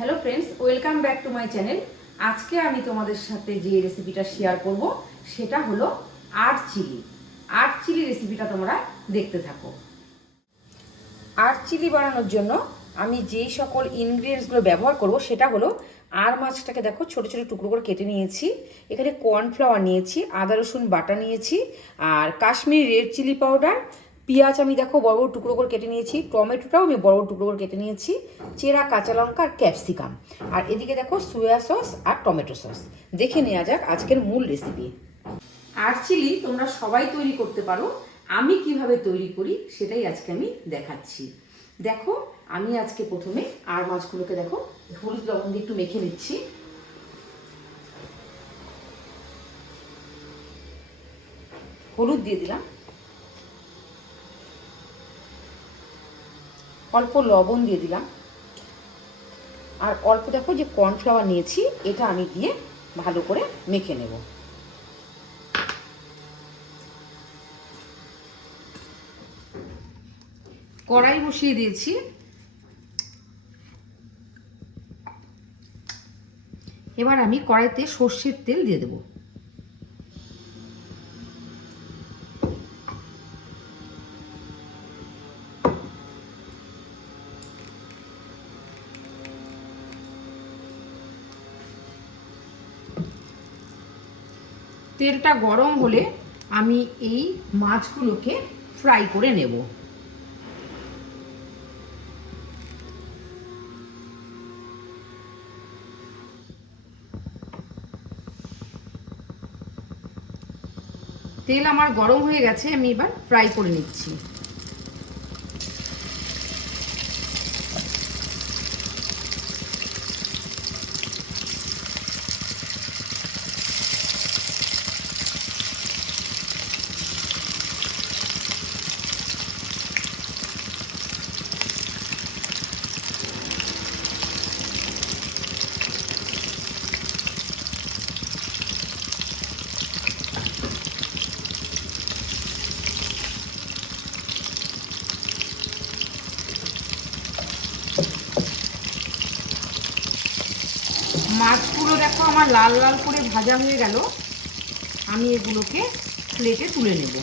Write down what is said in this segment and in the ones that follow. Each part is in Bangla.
Hello friends, welcome back to my channel. আজকে আমি তোমাদের সাথে যে রেসিপিটা শেয়ার করব সেটা হলো আট চিলি রেসিপিটা তোমরা দেখতে থাকো। আট চিলি বানানোর জন্য আমি যেই সকল ইনগ্রিডিয়েন্টসগুলো ব্যবহার করব সেটা হলো আর মাছটাকে দেখো ছোট ছোট টুকরো করে কেটে নিয়েছি, এখানে কর্নফ্লাওয়ার নিয়েছি, আদা রসুন বাটা নিয়েছি, আর কাশ্মীরি রেড চিলি পাউডার, পেঁয়াজ আমি দেখো বড় বড় টুকরো করে কেটে নিয়েছি, টমেটোটাও আমি বড় বড় টুকরো করে কেটে নিয়েছি, চেরা কাঁচা লঙ্কা আর ক্যাপসিকাম, আর এদিকে দেখো সোয়া সস আর টমেটো সস। দেখে নেওয়া যাক আজকের মূল রেসিপি। আট চিলি তোমরা সবাই তৈরি করতে পারো, আমি কিভাবে তৈরি করি সেটাই আজকে আমি দেখাচ্ছি। দেখো আমি আজকে প্রথমে আর মাছগুলোকে দেখো হলুদ লবণ দিয়ে একটু মেখে নিচ্ছি। হলুদ দিয়ে দিলাম, অল্প লবণ দিয়ে দিলাম, আর অল্প দেখো যে কর্নফ্লাওয়ার নিয়েছি এটা আমি দিয়ে ভালো করে মেখে নেব। কড়াই বসিয়ে দিয়েছি, এবার আমি কড়াইতে সর্ষের তেল দিয়ে দেব। তেলটা গরম হলে আমি এই মাছগুলোকে ফ্রাই করে নেব। তেল আমার গরম হয়ে গেছে, আমি এবার ফ্রাই করে নিচ্ছি। মাছগুলো দেখো আমার লাল লাল করে ভাজা হয়ে গেল, আমি এগুলোকে প্লেটে তুলে নেব।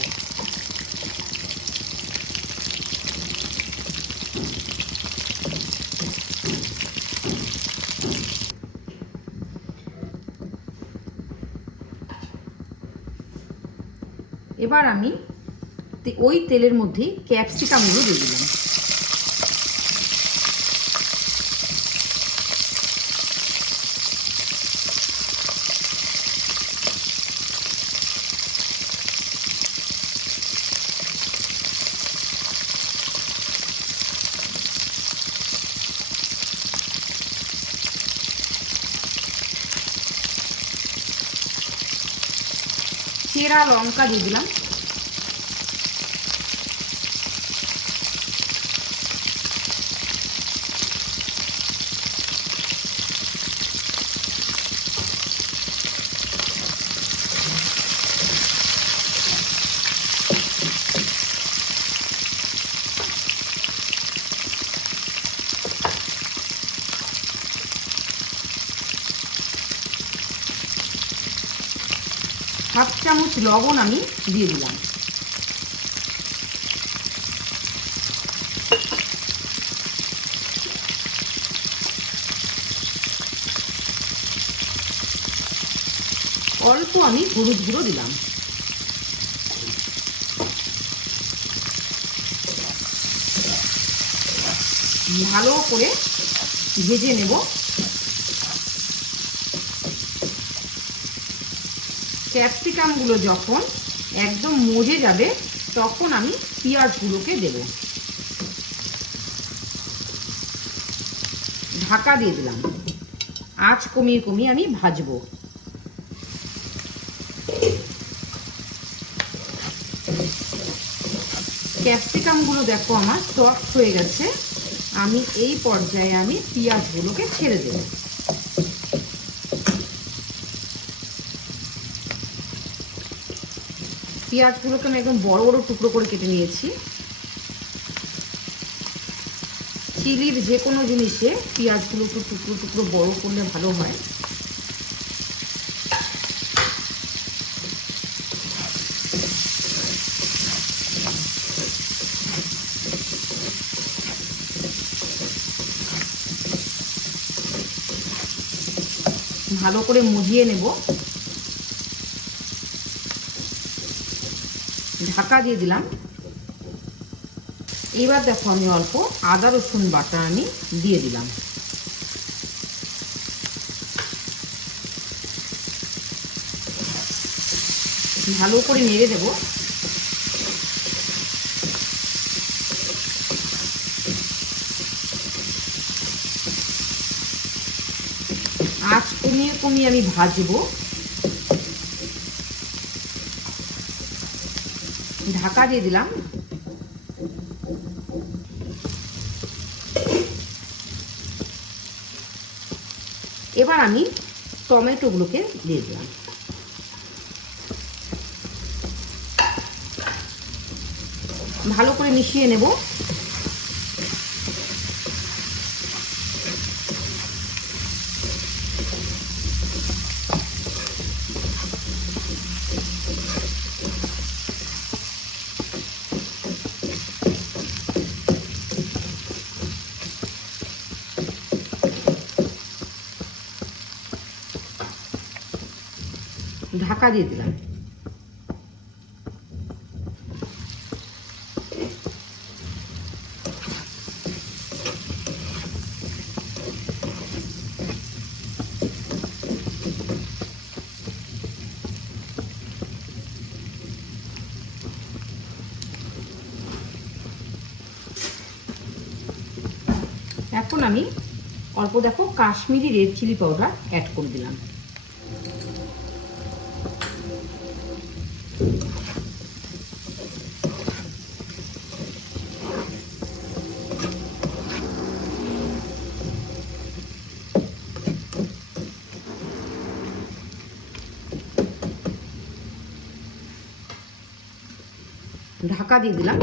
এবার আমি ওই তেলের মধ্যেই ক্যাপসিকামগুলো দিয়ে দিলাম। চেরা লঙ্কা দিয়ে দিলাম, হাফ চামচ লবণ আমি দিয়ে দিলাম। অল্প আমি হলুদ গুঁড়ো দিলাম। ভালো করে ভেজে নেব। ক্যাপসিকামগুলো যখন একদম মজে যাবে তখন আমি পেঁয়াজগুলোকে দেব। ঢাকা দিয়ে দিলাম, আঁচ কমিয়ে কমিয়ে আমি ভাজবো। ক্যাপসিকামগুলো দেখো আমার সফট হয়ে গেছে, আমি এই পর্যায়ে আমি পেঁয়াজগুলোকে ছেড়ে দেব। পেঁয়াজগুলোকে আমি একদম বড় বড় টুকরো করে কেটে নিয়েছি। চিলির যে কোনো জিনিসে পেঁয়াজগুলো একটু টুকরো টুকরো বড় করলে ভালো হয়। ভালো করে মজিয়ে নেব। ঢাকা দিয়ে দিলাম। এবার দেখো আমি অল্প আদা রসুন বাটা আমি দিয়ে দিলাম। ভালো করে নেড়ে দেব। আঁচ কমিয়ে কমিয়ে আমি ভাজবো। ঢাকা দিয়ে দিলাম। এবার আমি টমেটোগুলোকে দিয়ে দিলাম। ভালো করে মিশিয়ে নেব। ঢাকা দিয়ে দিলাম। এখন আমি অল্প দেখো Kashmiri red chilli powder add করে দিলাম। ঢাকা দিয়ে দিলাম।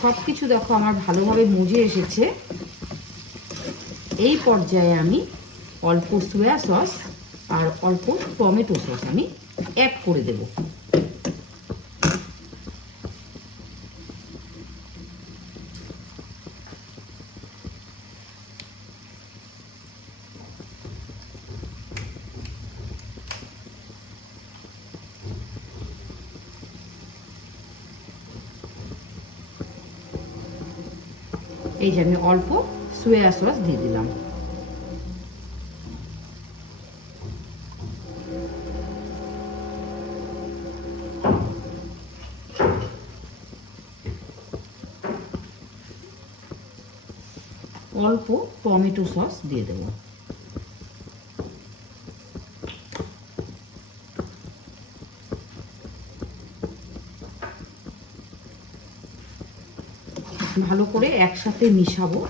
সব কিছু দেখো আমার ভালোভাবে মজে এসেছে। এই পর্যায়ে আমি অল্প সোয়া সস আর অল্প টমেটো সস আমি অ্যাড করে দেব। এই যে আমি অল্প সোয়া সস দিয়ে দিলাম। অল্প টমেটো সস দিয়ে দেব। ভালো করে একসাথে মিশাবো।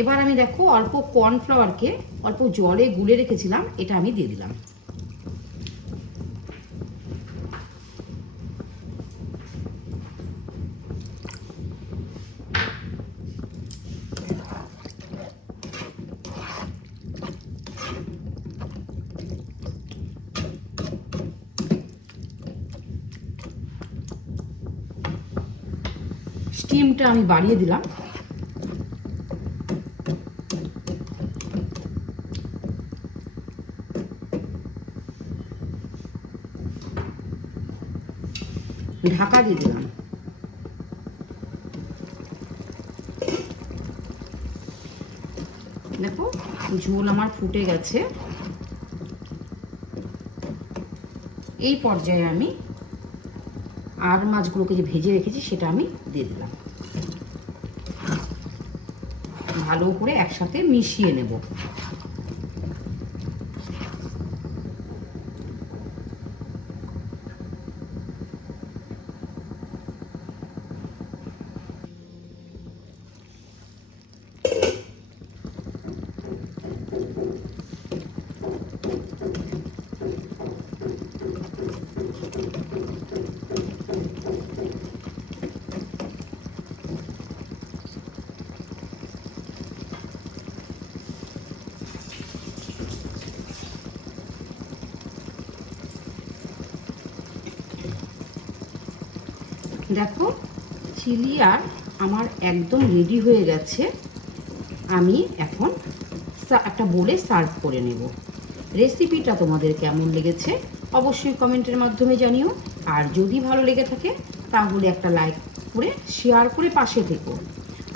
এবার আমি দেখো অল্প কর্নফ্লাওয়ারকে অল্প জলে গুলে রেখেছিলাম, এটা আমি দিয়ে দিলাম। স্টিমটা আমি বাড়িয়ে দিলাম। ঢাকা দিয়ে দিলাম। দেখো ঝোল আমার ফুটে গেছে। এই পর্যায়ে আমি আর মাছগুলোকে যে ভেজে রেখেছি সেটা আমি দিয়ে দিলাম। ভালো করে একসাথে মিশিয়ে নেব। দেখো চিলি আর আমার একদম রেডি হয়ে গেছে। আমি এখন একটা বোলে সার্ভ করে নেব। রেসিপিটা তোমাদের কেমন লেগেছে অবশ্যই কমেন্টের মাধ্যমে জানিও। আর যদি ভালো লেগে থাকে তাহলে একটা লাইক করে শেয়ার করে পাশে থেকো।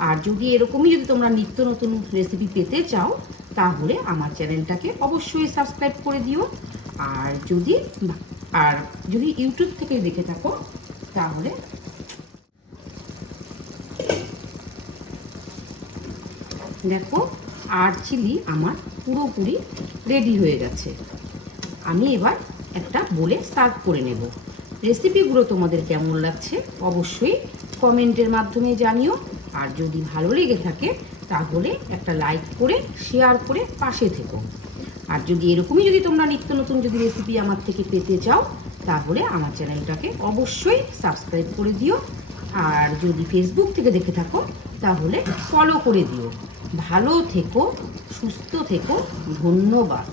আর যদি এরকমই যদি তোমরা নিত্য নতুন রেসিপি পেতে চাও তাহলে আমার চ্যানেলটাকে অবশ্যই সাবস্ক্রাইব করে দিও। আর যদি ইউটিউব থেকে দেখে থাকো তাহলে দেখো আর চিলি আমার পুরোপুরি রেডি হয়ে গেছে। আমি এবার একটা বলে সার্ভ করে নেব। রেসিপিগুলো তোমাদের কেমন লাগছে অবশ্যই কমেন্টের মাধ্যমে জানিও। আর যদি ভালো লেগে থাকে তাহলে একটা লাইক করে শেয়ার করে পাশে থেকো। আর যদি এরকমই যদি তোমরা নিত্য নতুন যদি রেসিপি আমার থেকে পেতে চাও তাহলে আমার চ্যানেলটাকে অবশ্যই সাবস্ক্রাইব করে দিও। আর যদি ফেসবুক থেকে দেখে থাকো তাহলে ফলো করে দিও। ভালো থেকো, সুস্থ থেকো, ধন্যবাদ।